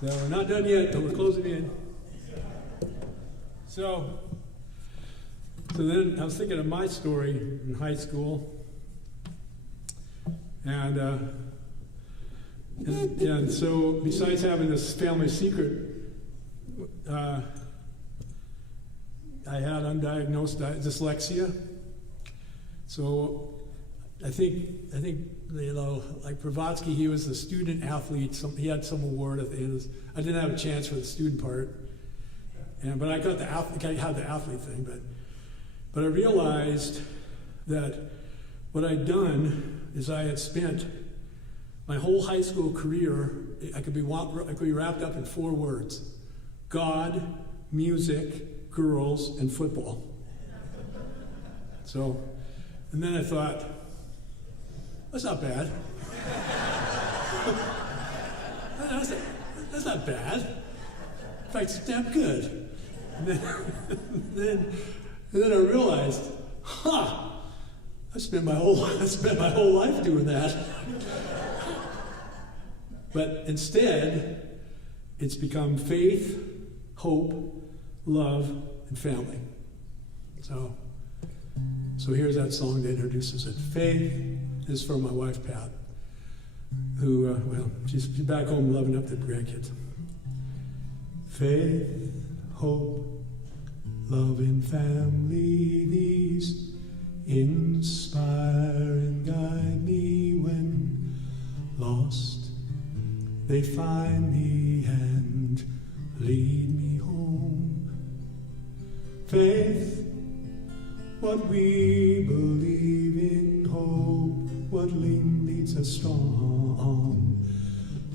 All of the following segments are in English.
So we're not done yet, but we're closing in. So then I was thinking of my story in high school, and so besides having this family secret, I had undiagnosed dyslexia. So I think like Pravatsky, he was a student athlete. He had some award at the end. I didn't have a chance for the student part, but I got I had the athlete thing. But I realized that what I'd done is I had spent my whole high school career. I could be wrapped up in 4 words: God, music, girls, and football. So, and then I thought, that's not bad. That's not bad. In fact, it's damn good. And then I realized, I spent my whole life doing that. But instead, it's become faith, hope, love, and family. So here's that song that introduces it. Faith is for my wife, Pat, who, she's back home loving up the grandkids. Faith, hope, love, and family, these inspire and guide me when lost. They find me and lead me home. Faith, what we believe in, hope, what leads us strong.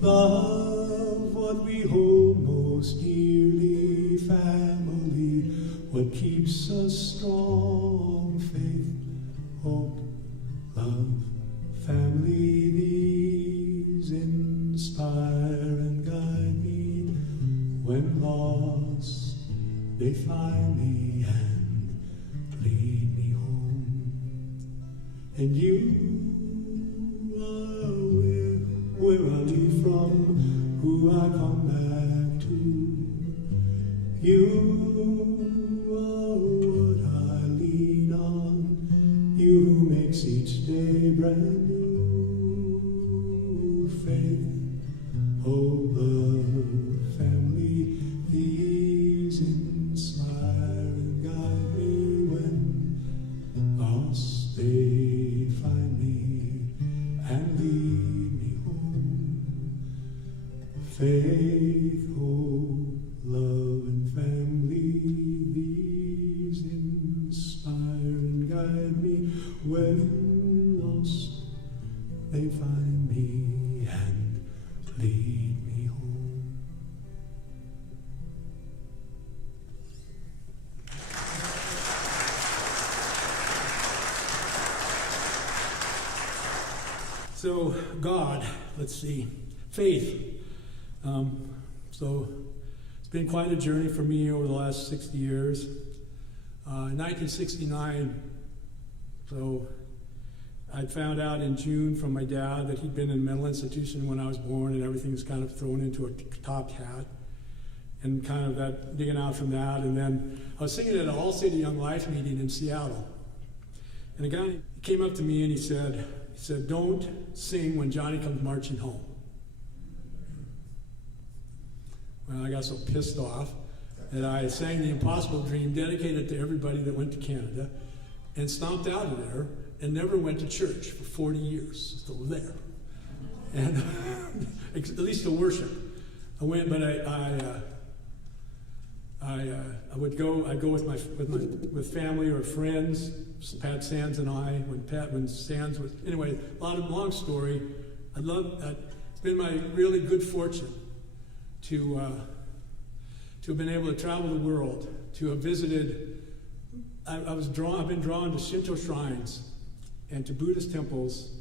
Love, what we hold most dearly, family, what keeps us strong. Faith, hope, love, family, these inspire and guide me. When lost, they find me and lead me home. And you are where I leave from, who I come back to. You are what I lean on, you who makes each day brand new. Faith, hope, love, family, these inspire and guide me. When lost, they find me and lead me home. Faith, hope, love, and family, these inspire and guide me. When lost, they find me and lead me home. So, God, let's see, faith. So it's been quite a journey for me over the last 60 years. In 1969, so I'd found out in June from my dad that he'd been in a mental institution when I was born, and everything was kind of thrown into a top hat, and kind of that digging out from that. And then I was singing at an All City Young Life meeting in Seattle, and a guy came up to me and he said, "Don't sing when Johnny comes marching home." Well, I got so pissed off that I sang the Impossible Dream, dedicated to everybody that went to Canada, and stomped out of there and never went to church for 40 years. Still there, and at least to worship. I went, but I would go. I'd go with family or friends. Pat Sands and I. When Sands was anyway. Long story. It's been my really good fortune to have been able to travel the world, to have visited. I've been drawn to Shinto shrines, and to Buddhist temples,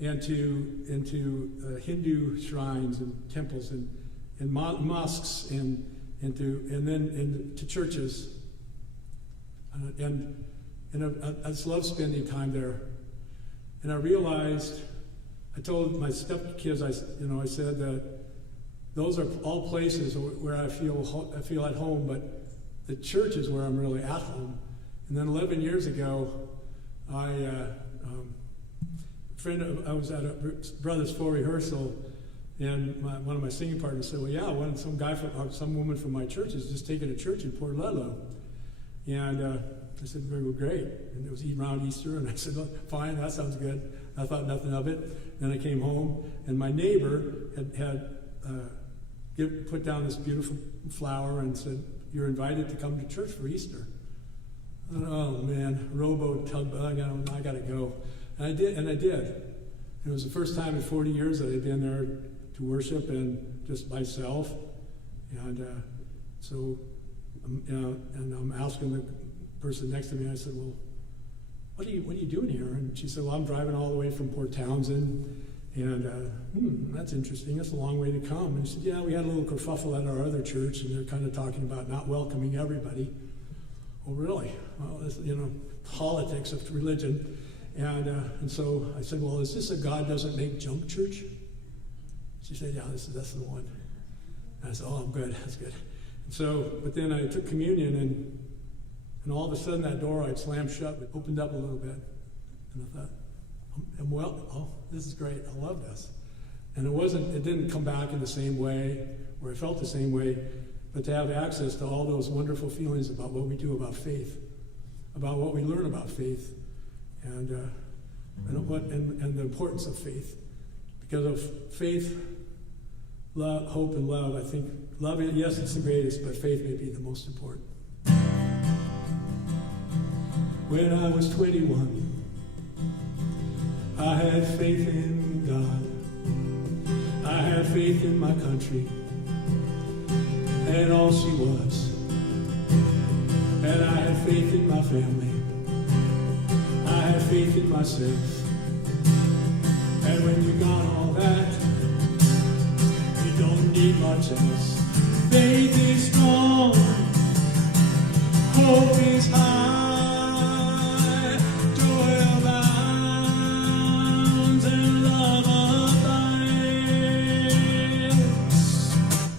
and to Hindu shrines and temples and mosques and to churches, and I just love spending time there. And I realized, I told my stepkids, I said that those are all places where I feel at home, but the church is where I'm really at home. And then 11 years ago, I was at a brother's full rehearsal, and one of my singing partners said, well, yeah, some woman from my church is just taking a church in Port Ludlow. And I said, well, great. And it was around Easter, and I said, well, fine, that sounds good. I thought nothing of it. Then I came home, and my neighbor had put down this beautiful flower and said, you're invited to come to church for Easter. I thought, oh man, tugboat, I gotta go. And I did. It was the first time in 40 years that I'd been there to worship and just myself. And and I'm asking the person next to me, I said, well, what are you doing here? And she said, well, I'm driving all the way from Port Townsend, and that's interesting. That's a long way to come. And she said, yeah, we had a little kerfuffle at our other church, and they're kind of talking about not welcoming everybody. Oh, really? Well, this, politics of religion. And so I said, well, is this a God doesn't make junk church? She said, yeah, that's the one. And I said, oh, I'm good. That's good. And so, but then I took communion, and all of a sudden that door I'd slammed shut, it opened up a little bit. And I thought, this is great. I love this. And it didn't come back in the same way, or it felt the same way, but to have access to all those wonderful feelings about what we do about faith, about what we learn about faith, and the importance of faith. Because of faith, love, hope, and love, I think love, yes, it's the greatest, but faith may be the most important. When I was 21, I had faith in God. I had faith in my country and all she was. And I had faith in my family. I had faith in myself. And when you got all that, you don't need much else. Faith is strong, hope is high, joy abounds, and love abides.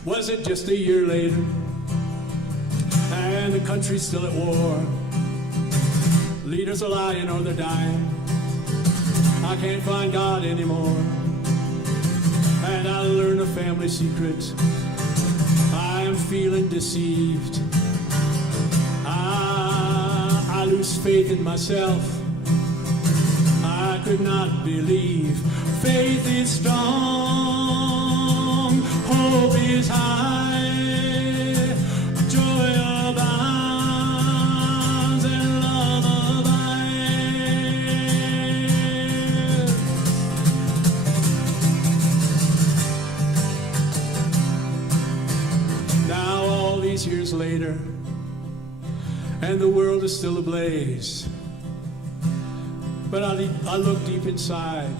Was it just a year later, and the country's still at war? Leaders are lying or they're dying. I can't find God anymore. And I learned a family secret. I am feeling deceived. I lose faith in myself. I could not believe. Faith is strong, hope is high, joy abounds, and love abides. Now all these years later, and the world is still ablaze, but I look deep inside.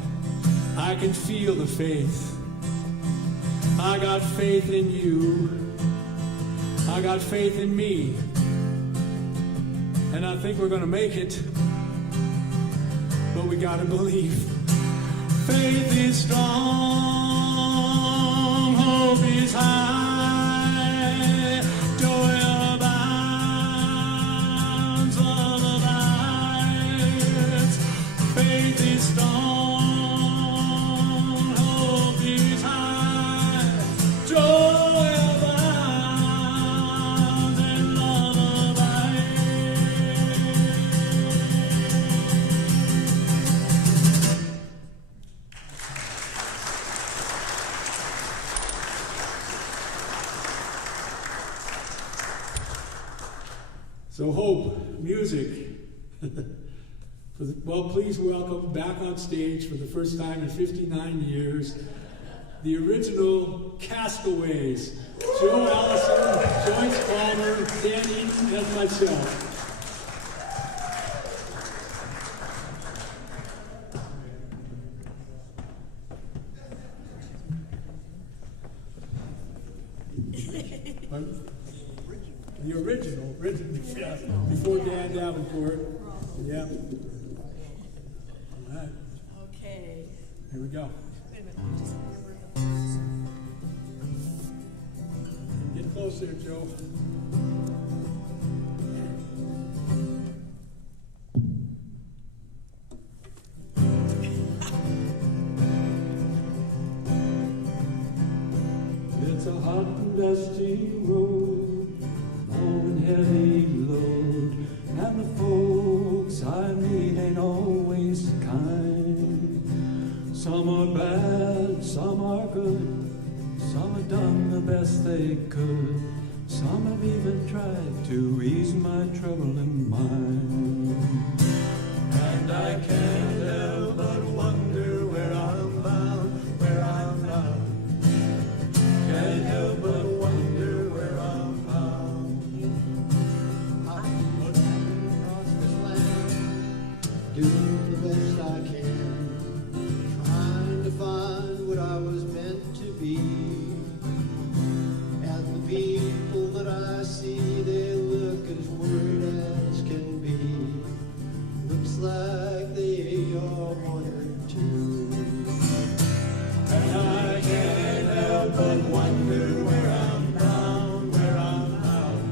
I can feel the faith. I got faith in you. I got faith in me. And I think we're going to make it. But we got to believe. Faith is strong. Hope is high. Joy abounds. Love abides. Faith is strong. So hope, music. Well, please welcome back on stage for the first time in 59 years, the original Castaways. Joe Allison, Joyce Palmer, Dan Eaton, and myself. The original, yeah, before Dan Davenport. Yeah. All right. Okay. Here we go. Wait a minute. close there, Joe. It's a hot and dusty road, long and heavy load, and the folks I meet ain't always kind. Some are bad, some are good, some have done the best they could, some have even tried to ease my troubling mind. And I can't help but wonder where I'm bound, where I'm bound. Can't help but wonder where I'm bound. I'm looking across this land, doing the best I can, trying to find what I was meant to be. And the people that I see, they look as worried as can be. Looks like they are wondering too. And I can't help but wonder where I'm bound, where I'm bound.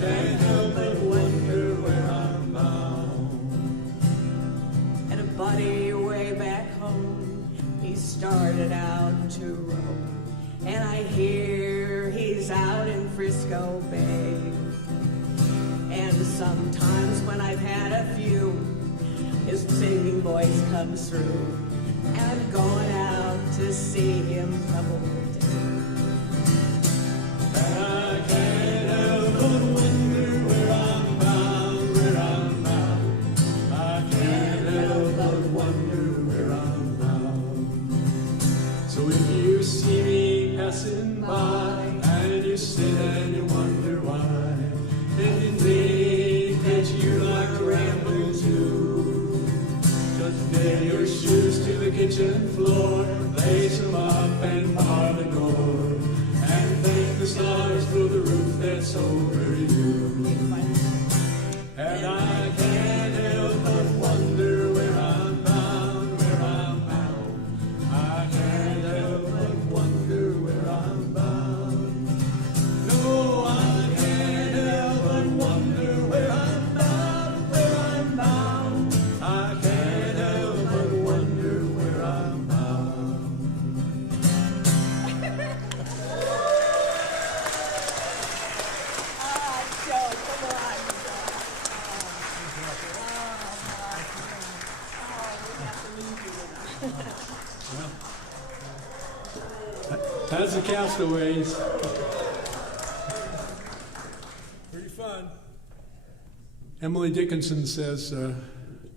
Can't help but wonder where I'm bound. And a buddy way back home, he started out to row, and I hear he's out in Frisco Bay. And sometimes when I've had a few, his singing voice comes through, and I'm going out to see him double day. And I can't help but wonder where I'm bound, where I'm bound. I can't help but wonder where I'm bound. So if you see me passing by, and you sit and you wonder why, and you think that you like to ramble too, just nail your shoes to the kitchen floor, lace them up and bar the door, and thank the stars for the roof that's over you. And I can't help but wonder where I'm bound, where I'm bound. I can't help but wonder where I'm bound. No, I can't help but wonder where I'm bound, where I'm bound. I can't help but wonder where I'm bound. Joe, come on. That's the Castaways. Pretty fun. Emily Dickinson says,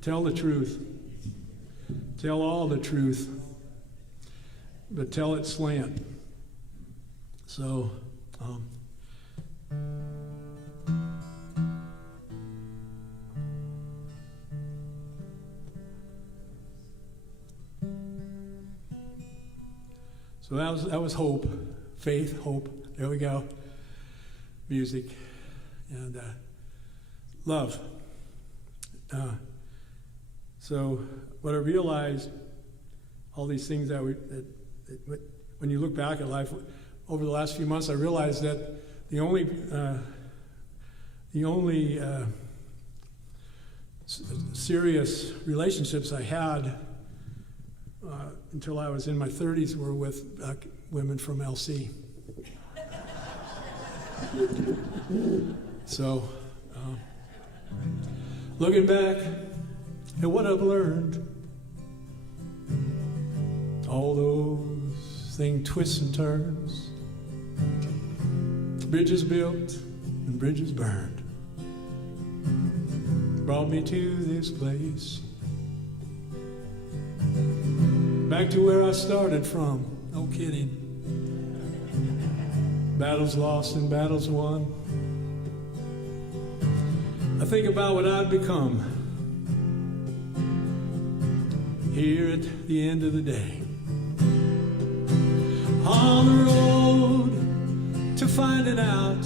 tell the truth. Tell all the truth. But tell it slant. So, so that was hope, faith, hope. There we go. Music and love. So what I realized, all these things that when you look back at life over the last few months, I realized that the only serious relationships I had until I was in my 30s were with women from LC. So, looking back at what I've learned, all those things, twists and turns, bridges built and bridges burned, brought me to this place. Back to where I started from, no kidding. Battles lost and battles won. I think about what I've become here at the end of the day. On the road to finding out,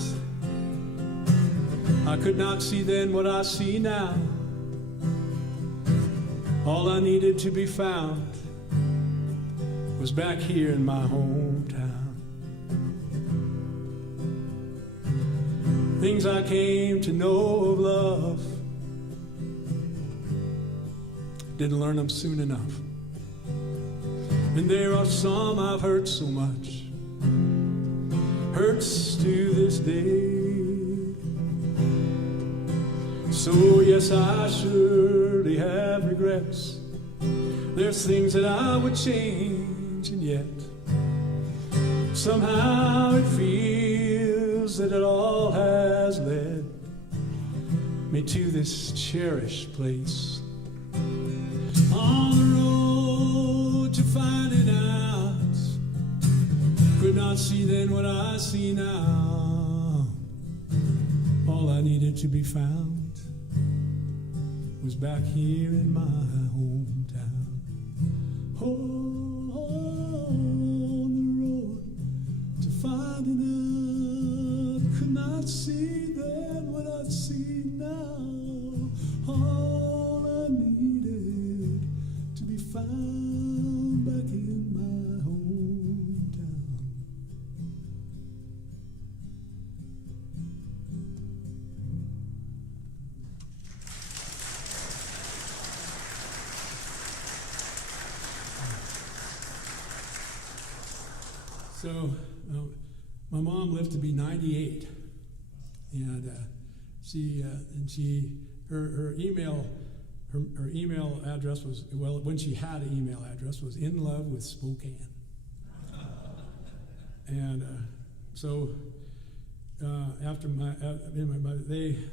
I could not see then what I see now. All I needed to be found was back here in my hometown. things I came to know of love. Didn't learn them soon enough. And there are some I've hurt so much, hurts to this day. So yes, I surely have regrets. There's things that I would change, and yet somehow it feels that it all has led me to this cherished place. On the road to finding out, could not see then what I see now. All I needed to be found was back here in my hometown. On the road to finding out, could not see then what I see now. All I needed to be found back in my hometown. So, my mom lived to be 98, and her email address was, well, when she had an email address, was in love with Spokane. And so after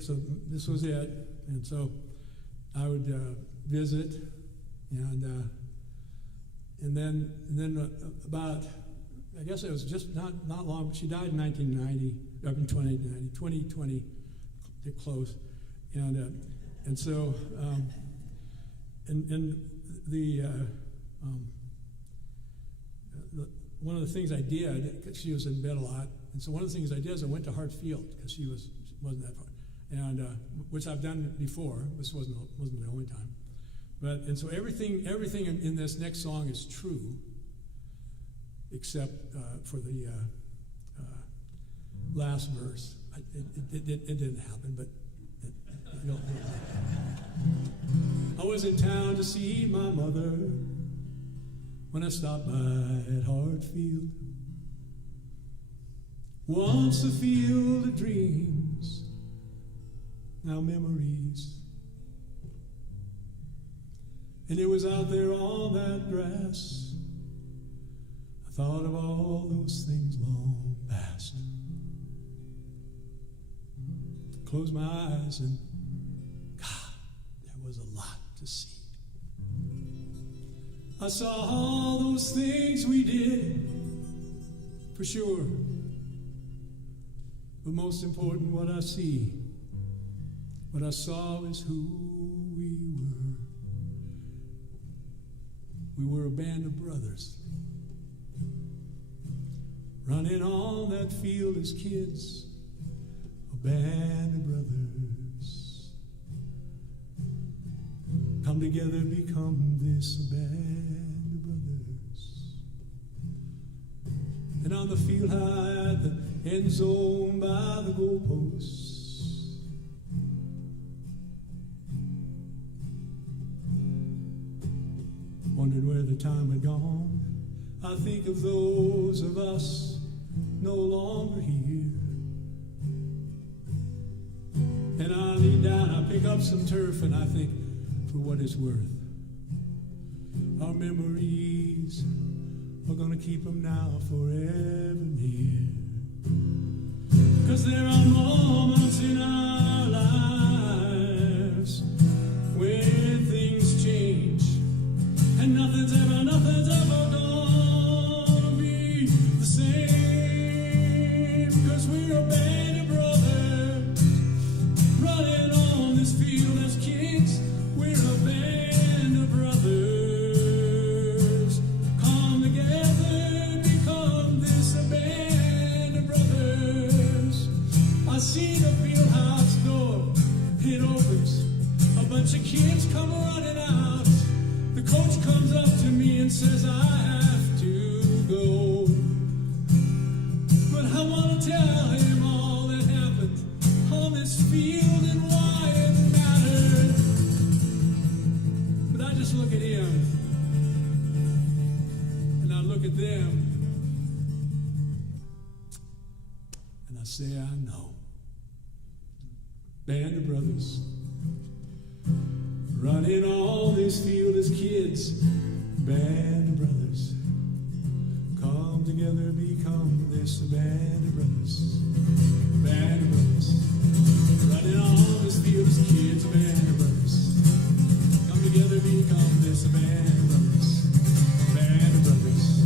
so this was it, and so I would visit, and then about, I guess it was just not long. She died in 2020, close, and so one of the things I did, because she was in bed a lot, and so one of the things I did is I went to Hartfield because she wasn't that far, and which I've done before. This wasn't the only time, and so everything in this next song is true, except for the last verse. It didn't happen, but I was in town to see my mother when I stopped by at Hartfield. Once a field of dreams, now memories. And it was out there on that grass, I thought of all those things long past. Closed my eyes and God, there was a lot to see. I saw all those things we did, for sure. But most important, what I saw is who we were. We were a band of brothers, running on that field as kids, a band of brothers. Come together, become this, a band of brothers. And on the field high at the end zone by the goalposts, wondered where the time had gone. I think of those of us no longer here. And I lean down, I pick up some turf, and I think, for what it's worth, our memories are gonna keep them now forever near. 'Cause there are moments in our lives when things change, and nothing's ever gonna be the same. 'Cause we're a band of brothers, running on this field as kids. We're a band of brothers. Come together, become this, a band of brothers. I see the field house door, it opens. A bunch of kids come running out. The coach comes up to me and says, I have to go. But I want to tell him all that happened. at them and I say I know. Band of brothers running all this field as kids. Band of brothers come together, become this band of brothers. Band of brothers running all this field as kids. Band of brothers come together, become this band of brothers. Band of brothers,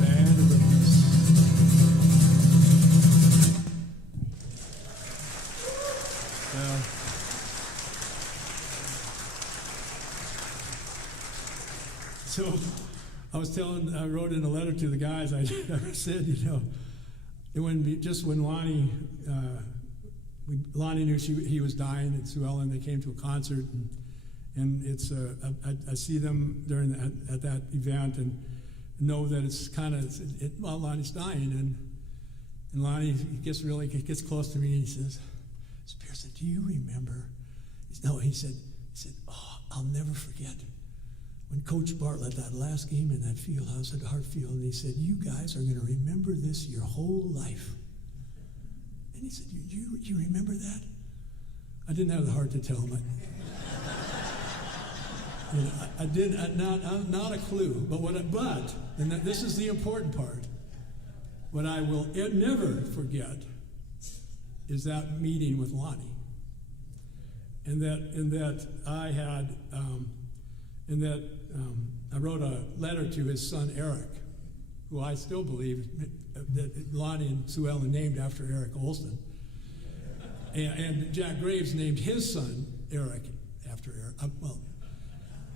band of brothers. So I wrote in a letter to the guys, I said, when Lonnie knew he was dying, and Sue Ellen, they came to a concert, and it's I see them at that event and know that it's kind of Lonnie's dying, and Lonnie gets close to me and he says, Pearson, do you remember? No, he said, oh, I'll never forget when Coach Bartlett, that last game in that field house at Hartfield, and he said, you guys are going to remember this your whole life. And he said, you remember that? I didn't have the heart to tell him. I did not a clue. But this is the important part. What I will never forget is that meeting with Lonnie, and that I wrote a letter to his son Eric, who I still believe that Lonnie and Sue Ellen named after Eric Olson, and Jack Graves named his son Eric after Eric.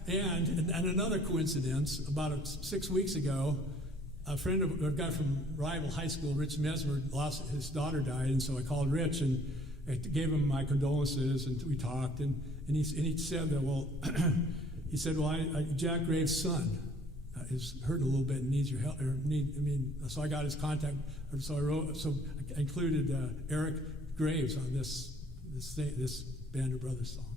And another coincidence, about 6 weeks ago, a guy from rival high school, Rich Mesmer, his daughter died, and so I called Rich and I gave him my condolences, and we talked, and he said that, Jack Graves' son is hurting a little bit and needs your help. So I got his contact. So I included Eric Graves on this Band of Brothers song.